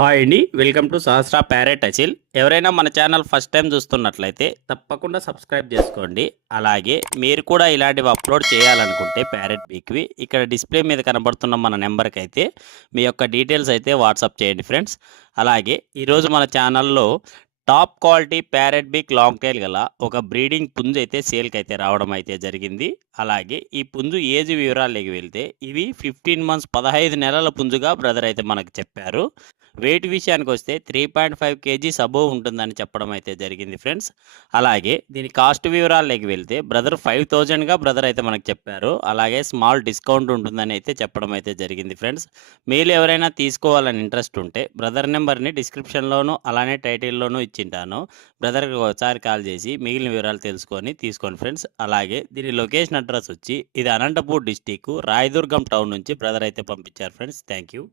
Hi అండి, welcome to Sahasra parrot అచిల్. ఎవరైనా మన ఛానల్ ఫస్ట్ టైం చూస్తున్నట్లయితే తప్పకుండా సబ్స్క్రైబ్ చేసుకోండి. అలాగే మీరు కూడా ఇలాంటివి అప్లోడ్ చేయాలనుకుంటే ప్యారెట్ బీక్వి ఇక్కడ డిస్ప్లే మీద కనబడుతున్న మన నెంబర్కి అయితే మీ యొక్క డీటెయిల్స్ అయితే వాట్సాప్ చేయండి ఫ్రెండ్స్. అలాగే ఈరోజు మన ఛానల్లో top quality parrot beak long tail గల ఒక బ్రీడింగ్ పుంజు అయితే సేల్కి అయితే రావడం అయితే జరిగింది. అలాగే ఈ పుంజు ఏజ్ వివరాల్లోకి వెళ్తే ఇవి 15 మంత్స్ 15 నెలల పుంజుగా బ్రదర్ అయితే మనకు చెప్పారు. వెయిట్ విషయానికి వస్తే 3.5 కేజీస్ అబోవ్ ఉంటుందని చెప్పడం అయితే జరిగింది ఫ్రెండ్స్. అలాగే దీని కాస్ట్ వివరాల్లోకి వెళ్తే బ్రదర్ 5000గా బ్రదర్ అయితే మనకు చెప్పారు. అలాగే స్మాల్ డిస్కౌంట్ ఉంటుందని అయితే చెప్పడం అయితే జరిగింది ఫ్రెండ్స్. మీరు ఎవరైనా తీసుకోవాలని ఇంట్రెస్ట్ ఉంటే బ్రదర్ నెంబర్ని డిస్క్రిప్షన్లోను అలానే టైటిల్లోనూ ఇచ్చింటాను. బ్రదర్కి ఒకసారి కాల్ చేసి మిగిలిన వివరాలు తెలుసుకొని తీసుకోండి ఫ్రెండ్స్. అలాగే దీని లొకేషన్ అడ్రస్ వచ్చి ఇది అనంతపూర్ డిస్టిక్ రాయదుర్గం టౌన్ నుంచి బ్రదర్ అయితే పంపించారు ఫ్రెండ్స్. Thank you.